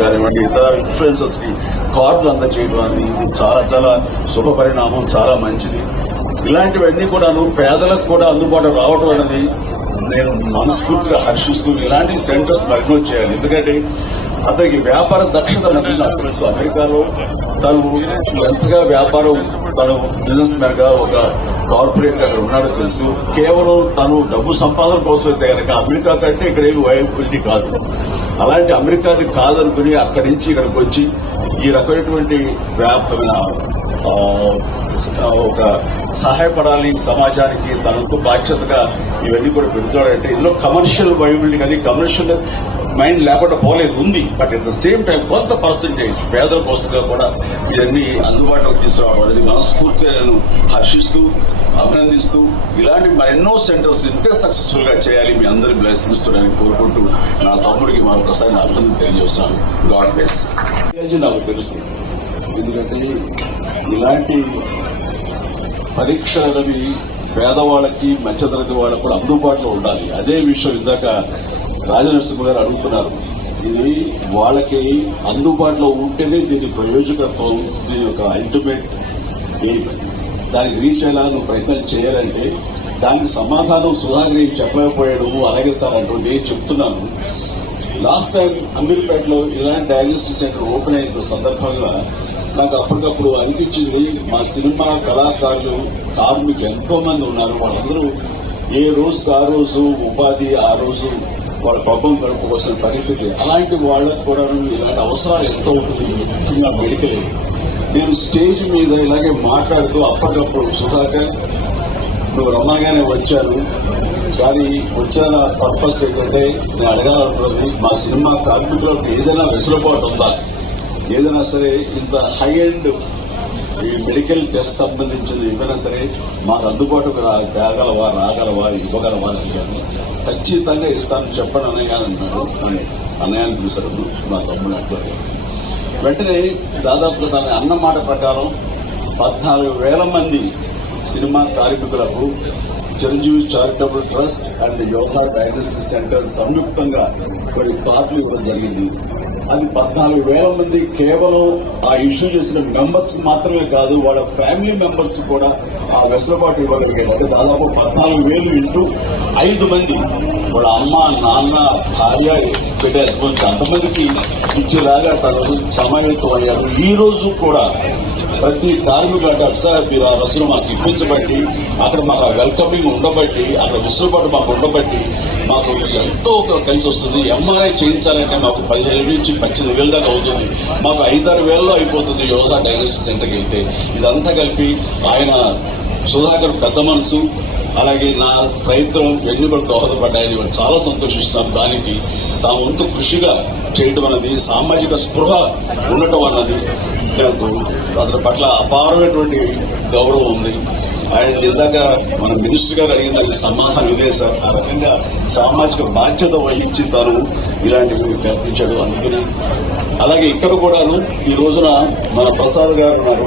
కానివ్వండి ఇతర ఇన్ఫ్లుయెన్సర్స్ కి కార్డులు అందజేయడం అనేది ఇది చాలా చాలా శుభ పరిణామం, చాలా మంచిది. ఇలాంటివన్నీ కూడాను పేదలకు కూడా అందుబాటులో రావడం అనేది నేను మనస్ఫూర్తిగా హర్షిస్తూ ఇలాంటి సెంటర్స్ మరెన్నో చేయాలి. ఎందుకంటే అతనికి వ్యాపార దక్షత నాకు తెలుసు. అమెరికాలో తను ఎంతగా వ్యాపారం, తను బిజినెస్ మ్యాన్ గా ఒక కార్పొరేట్ అక్కడ ఉన్నాడో తెలుసు. కేవలం తను డబ్బు సంపాదన కోసం అయితే కనుక అమెరికా కంటే ఇక్కడ ఏమి వైబిలిటీ కాదు. అలాంటి అమెరికాని కాదనుకుని అక్కడి నుంచి ఇక్కడికి వచ్చి ఈ రకమైనటువంటి ఒక సహాయపడాలి సమాజానికి, తనతో బాధ్యతగా ఇవన్నీ కూడా పెడతాడంటే ఇందులో కమర్షియల్ వైబిలిటీ కానీ కమర్షియల్ మైండ్ లేకుండా పోలేదు, ఉంది. But at the same time కొంత పర్సెంటేజ్ పేదల కోసంగా కూడా ఇవన్నీ అందుబాటులోకి తీసుకురావడం అనేది మనస్ఫూర్తిగా నేను హర్షిస్తూ అభినందిస్తూ ఇలాంటి మరెన్నో సెంటర్స్ ఇంతే సక్సెస్ఫుల్ గా చేయాలి. మీ అందరి బ్లెస్సింగ్స్ తో నేను కోరుకుంటూ నా తమ్ముడికి మరొకసారి నా అభినందన తెలియజేస్తాను. God bless. నాకు తెలుసు, ఎందుకంటే ఇలాంటి పరీక్షలవి పేదవాళ్ళకి మధ్యతరగతి వాళ్ళకి కూడా అందుబాటులో ఉండాలి. అదే విషయం ఇందాక రాజనరసింహ గారు అడుగుతున్నారు. ఇది వాళ్ళకి అందుబాటులో ఉంటేనే దీని ప్రయోజకత్వం, దీని యొక్క అల్టిమేట్ ఎయిమ్. దానికి రీచ్ అయ్యేలా నువ్వు ప్రయత్నం చేయాలంటే దానికి సమాధానం సుధాకర్ ఏం చెప్పలేకపోయాడు. అలాగే సార్ అంటూ నేను చెప్తున్నాను. లాస్ట్ టైం అమీర్పేటలో ఇలాంటి డయాగ్నోస్టిక్ సెంటర్ ఓపెన్ అయిన సందర్భంగా నాకు అప్పటికప్పుడు అనిపించింది, మా సినిమా కళాకారులు కార్మికులు ఎంతో మంది ఉన్నారు. వాళ్ళందరూ ఏ రోజుకి ఆ రోజు ఉపాధి, ఆ రోజు వాళ్ళ పబ్బం గడుపుకోవాల్సిన పరిస్థితి. అలాంటి వాళ్ళకు కూడా ఇలాంటి అవసరాలు ఎంతో ఉంటుంది, ముఖ్యంగా మెడికల్. నేను స్టేజ్ మీద ఇలాగే మాట్లాడుతూ అప్పటికప్పుడు సుధాకర్ నువ్వు రమ్మగానే వచ్చాను, కానీ వచ్చిన పర్పస్ ఏంటంటే నేను అడగాలనుకున్నది మా సినిమా కార్మికులకు ఏదైనా వెసులుబాటు ఉందా, ఏదైనా సరే ఇంత హై అండ్ ఈ మెడికల్ టెస్ట్ సంబంధించిన ఏమైనా సరే మాకు అందుబాటుకు రాగలవా ఇవ్వగలవా అని అడిగాను. ఖచ్చితంగా ఇస్తాను చెప్పండి అన్నయ్య అన్నాడు. అన్నయ్యని చూశారు మా తమ్ముడు అట్లా. వెంటనే దాదాపుగా తన అన్న మాట ప్రకారం 14,000 మంది సినిమా కార్మికులకు చిరంజీవి చారిటబుల్ ట్రస్ట్ అండ్ యోధా డయాగ్నోస్టిక్ సెంటర్ సంయుక్తంగా కొన్ని కార్డులు ఇవ్వడం జరిగింది. అది 14,000 మంది కేవలం ఆ ఇష్యూ చేసిన మెంబర్స్ మాత్రమే కాదు, వాళ్ళ ఫ్యామిలీ మెంబర్స్ కూడా ఆ వెసులుబాటు ఇవ్వగలిగారు. అంటే దాదాపు 14,000 ఇంటూ 5 మంది వాళ్ళ అమ్మ, నాన్న, భార్య, బిడ్డ అంతమందికి ఇచ్చేలాగా తనకు సమాయత్తం అయ్యారు. ఈ రోజు కూడా ప్రతి కార్మికులు అంటారు, సార్ మీరు ఆ రోజున మాకు ఇప్పించబట్టి, అక్కడ మాకు వెల్కమింగ్ ఉండబట్టి, అక్కడ వెసులుబాటు మాకు ఉండబట్టి మాకు ఎంతో కలిసి వస్తుంది. ఎంఆర్ఐ చేయించాలంటే మాకు 15,000 నుంచి 18,000 దాకా అవుతుంది, మాకు 5-6 వేలలో అయిపోతుంది యోధా డయాగ్నోస్టిక్ సెంటర్కి వెళ్తే. ఇదంతా కలిపి ఆయన సుధాకర్ పెద్ద మనసు, అలాగే నా ప్రయత్నం ఎన్ని కూడా దోహదపడ్డాయని వాళ్ళు చాలా సంతోషిస్తున్నారు. దానికి తాము వంతు కృషిగా చేయడం అన్నది, సామాజిక స్పృహ ఉండటం అన్నది నాకు అతని పట్ల అపారమైనటువంటి గౌరవం ఉంది. ఆయన ఇందాక మన మినిస్టర్ గారు అడిగిన దానికి సమాధానం ఇదే సార్. ఆ రకంగా సామాజిక బాధ్యత వహించి తాను ఇలాంటివి కల్పించాడు. అందుకని అలాగే ఇక్కడ కూడాను ఈ రోజున మన ప్రసాద్ గారు ఉన్నారు.